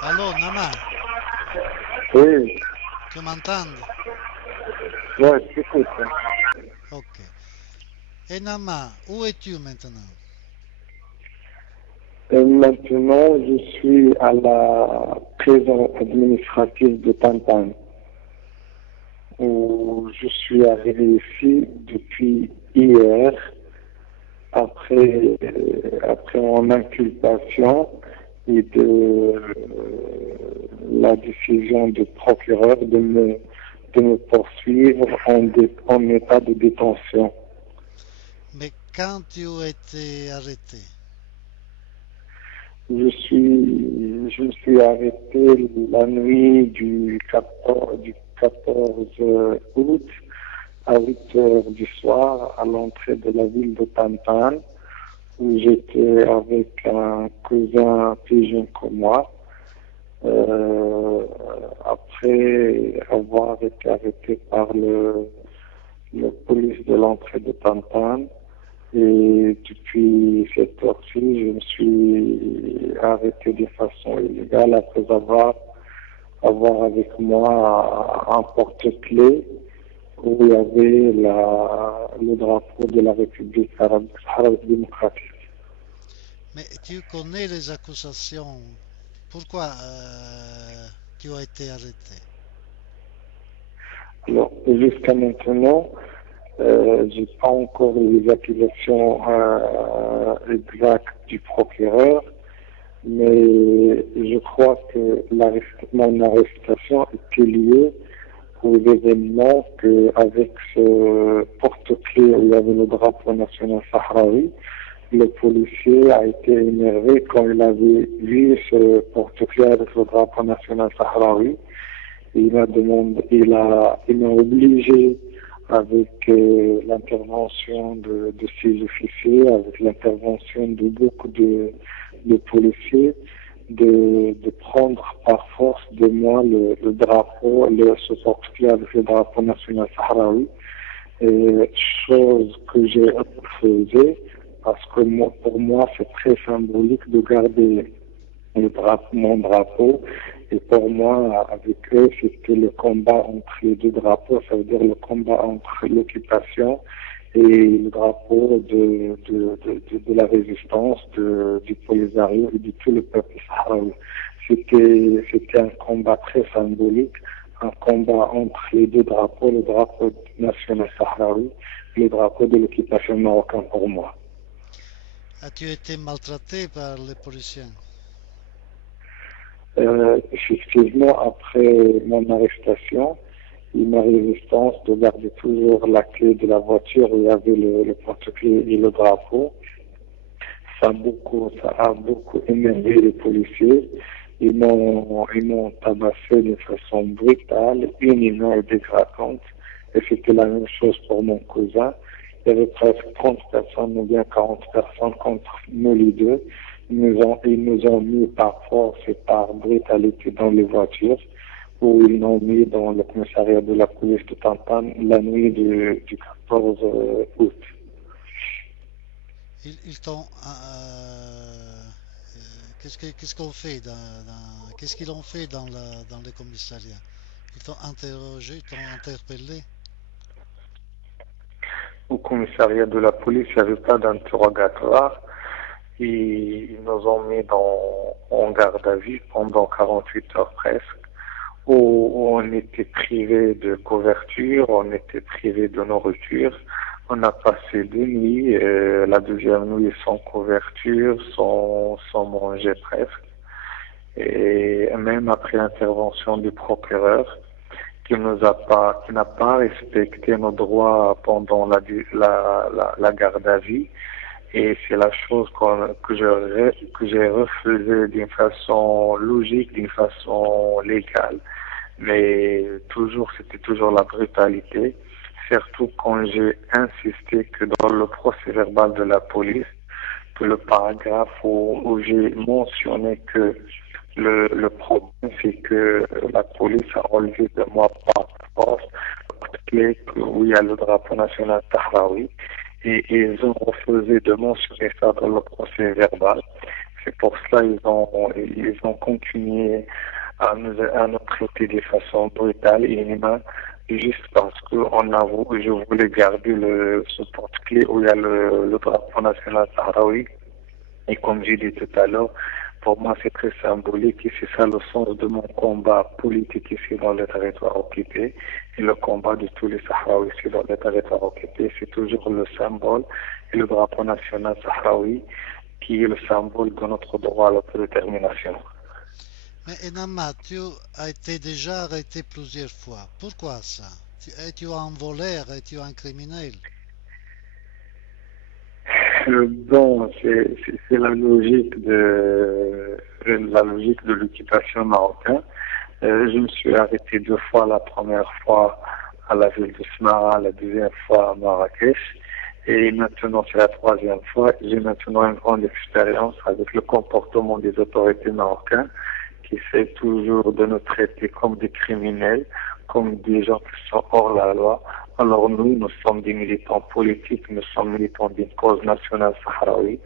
Allô, Nama, Oui, tu m'entends? ouais, je t'écoute. Ok. Et Nama, où es-tu maintenant? Et maintenant, je suis à la prison administrative de Tantan, où je suis arrivé ici depuis hier, après mon inculpation et la décision du procureur de me poursuivre en état de détention. Mais quand tu as été arrêté? Je me suis arrêté la nuit du 14 août à 8 heures du soir à l'entrée de la ville de Tantan, où j'étais avec un cousin plus jeune que moi. Euh, Après avoir été arrêté par le police de l'entrée de Tantan, et depuis cette heure-ci, je me suis arrêté de façon illégale après avoir avec moi un porte-clés où il y avait le drapeau de la République arabe démocratique. Mais tu connais les accusations. Pourquoi tu as été arrêté? Alors, jusqu'à maintenant, j'ai pas encore les accusations exactes du procureur, mais je crois que mon arrestation était liée aux événements qu'avec ce porte-clés où il y avait le drapeau national sahraoui, le policier a été énervé quand il avait vu ce porte-clés avec le drapeau national sahraoui. Il m'a obligé avec l'intervention de ces officiers, avec l'intervention de beaucoup de policiers, de prendre par force de moi le drapeau, ce porte-clés avec le drapeau national sahraoui, chose que j'ai refusée parce que pour moi c'est très symbolique de garder mon drapeau. Et pour moi, avec eux, c'était le combat entre les deux drapeaux, ça veut dire le combat entre l'occupation et le drapeau de la résistance du Polisario et de tout le peuple sahraoui. C'était un combat très symbolique, un combat entre les deux drapeaux, le drapeau national sahraoui et le drapeau de l'occupation marocaine pour moi. As-tu été maltraité par les policiers? Effectivement, après mon arrestation, il m'a résistance de garder toujours la clé de la voiture où il y avait le porte-clés et le drapeau. Ça a beaucoup énervé les policiers. Ils m'ont tabassé de façon brutale, inhumaine et dégradante. Et c'était la même chose pour mon cousin. Il y avait presque 30 personnes ou bien 40 personnes contre nous les deux. Ils nous ont mis par force et par brutalité dans les voitures, où ils l'ont mis dans le commissariat de la police de Tantan la nuit du 14 août. Ils t'ont... qu'est-ce qu'on fait qu'est-ce qu'ils ont fait dans le commissariat? Ils t'ont interrogé, ils t'ont interpellé. Au commissariat de la police, il n'y avait pas d'interrogatoire. Ils nous ont mis en garde à vue pendant 48 heures presque, où on était privé de couverture, on était privé de nourriture. On a passé 2 nuits, la deuxième nuit sans couverture, sans manger presque. Et même après l'intervention du procureur, qui n'a pas respecté nos droits pendant la garde à vue. Et c'est la chose que j'ai refusée d'une façon logique, d'une façon légale. Mais toujours, c'était toujours la brutalité. Surtout quand j'ai insisté que dans le procès verbal de la police, que le paragraphe où j'ai mentionné que le problème, c'est que la police a relevé de moi par force clé où il y a le drapeau national sahraoui et ils ont refusé de mentionner ça dans le procès verbal. C'est pour cela ils ont continué à nous traiter de façon brutale et inhumaine, juste parce que je voulais garder ce porte-clés où il y a le drapeau national sahraoui. Et comme j'ai dit tout à l'heure, pour moi, c'est très symbolique et c'est ça le sens de mon combat politique ici dans le territoire occupé et le combat de tous les Sahraouis ici dans le territoire occupé. C'est toujours le symbole et le drapeau national sahraoui qui est le symbole de notre droit à l'autodétermination. Mais Enama, tu as été déjà arrêté plusieurs fois. Pourquoi ça? Es-tu un voleur? Es-tu un criminel? Bon, c'est la logique de l'occupation marocaine. Je me suis arrêté 2 fois, la première fois à la ville de Smara, la deuxième fois à Marrakech. Et maintenant, c'est la troisième fois. J'ai maintenant une grande expérience avec le comportement des autorités marocaines qui essaient toujours de nous traiter comme des criminels, comme des gens qui sont hors la loi. Alors nous sommes des militants politiques, nous sommes militants d'une cause nationale sahraoui.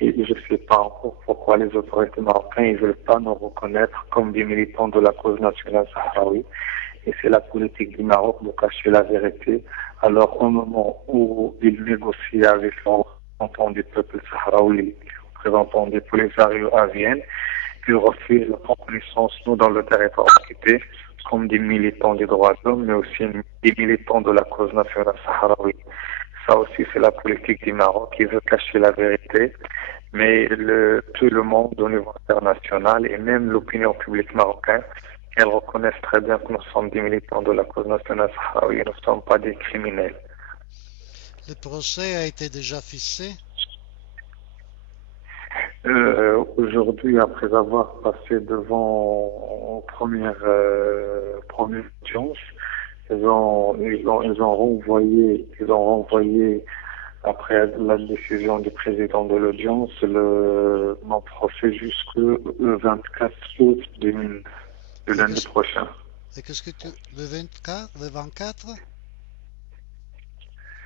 Et je ne sais pas encore pourquoi les autorités marocaines ne veulent pas nous reconnaître comme des militants de la cause nationale sahraoui. Et c'est la politique du Maroc de cacher la vérité. Alors au moment où ils négocient avec les représentants du peuple sahraoui, les représentants des Polisario à Vienne, ils refusent la reconnaissance, nous, dans le territoire occupé, comme des militants des droits de l'homme, mais aussi des militants de la cause nationale sahraoui. Ça aussi, c'est la politique du Maroc qui veut cacher la vérité. Mais tout le monde au niveau international et même l'opinion publique marocaine, elles reconnaissent très bien que nous sommes des militants de la cause nationale sahraoui et nous ne sommes pas des criminels. Le procès a été déjà fixé? Aujourd'hui, après avoir passé devant première audience, ils ont renvoyé après la décision du président de l'audience mon procès jusqu'au 24 août de Et l'année prochaine. qu'est-ce que tu... Le 24? Le 24?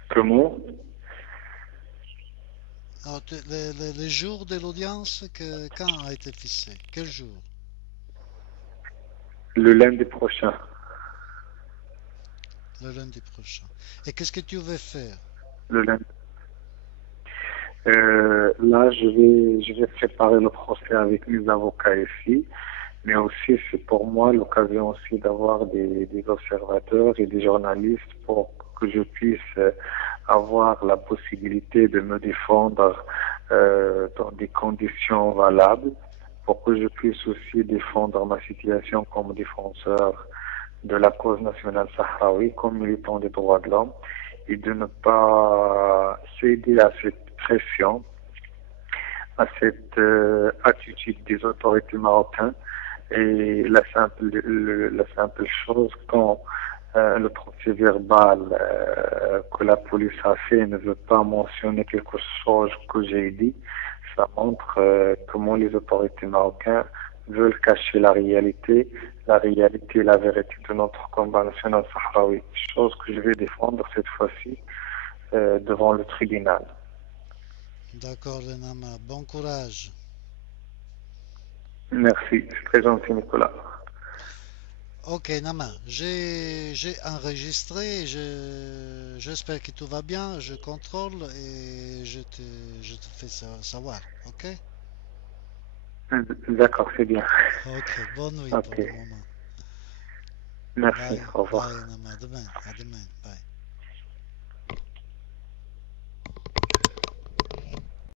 Comment? Alors, le jour de l'audience, quand a été fixé? Quel jour? Le lundi prochain. Le lundi prochain. Et qu'est-ce que tu veux faire? Le lundi. Là, je vais préparer le procès avec mes avocats ici, mais aussi c'est pour moi l'occasion aussi d'avoir des observateurs et des journalistes pour que je puisse avoir la possibilité de me défendre dans des conditions valables, pour que je puisse aussi défendre ma situation comme défenseur de la cause nationale sahraoui, comme militant des droits de l'homme, et de ne pas céder à cette pression, à cette attitude des autorités marocaines. Et la simple chose, quand le procès verbal que la police a fait ne veut pas mentionner quelque chose que j'ai dit, ça montre comment les autorités marocaines veulent cacher la réalité et la vérité de notre combat national sahraoui. Chose que je vais défendre cette fois-ci devant le tribunal. D'accord, Lenama. Bon courage. Merci, c'est très gentil, Nicolas. Ok, Nama, j'ai enregistré, j'espère que tout va bien, je contrôle et je te fais savoir, ok? D'accord, c'est bien. Ok, bonne nuit pour Ok, le moment. merci, Bye, au bye, revoir. Nama, à demain, bye.